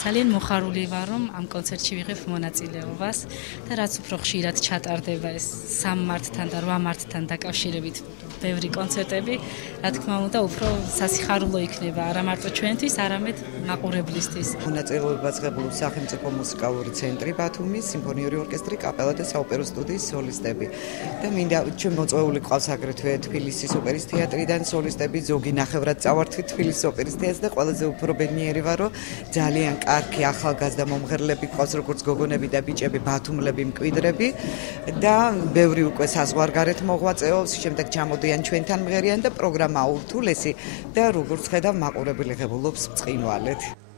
ძალიან მოხარული ვარ, რომ ამ კონცერტში ვიღებ მონაწილეობას და რაც უფრო ხშირად ჩატარდება ეს 3 მარტთან და 8 მარტთან დაკავშირებით ბევრი კონცერტები, რა თქმა უნდა, უფრო სასიხარულო იქნება არა მარტო ჩვენთვის, არამედ მაყურებლისთვის. მონაწილეობას ღებულობს სახელმწიფო მუსიკალური ცენტრი ბათუმის, სიმფონიური ორკესტრი, კაპელა და საოპერო სტუდიის სოლისტები. და მინდა ჩვენ მოწვეული ყავს აგრეთვე თბილისის ოპერის თეატრიდან სოლისტები, ზოგი ნახევრად წავართვით თბილისის ოპერის თეატრს და ყველაზე უფრო ბედნიერი ვარ, რომ ძალიან კარგი ახალგაზრდა მომღერლები ყავს, როგორც გოგონები და ბიჭები, ბათუმლები, მკვიდრები და ბევრი უკვე საზღვარგარეთ მოღვაწეობს, შემდეგ ჩამოდიან ჩვენთან მღერიან და პროგრამა ურთულესი და როგორც ხედავ მაყურებელი ღებულობს ბრწყინვალედ.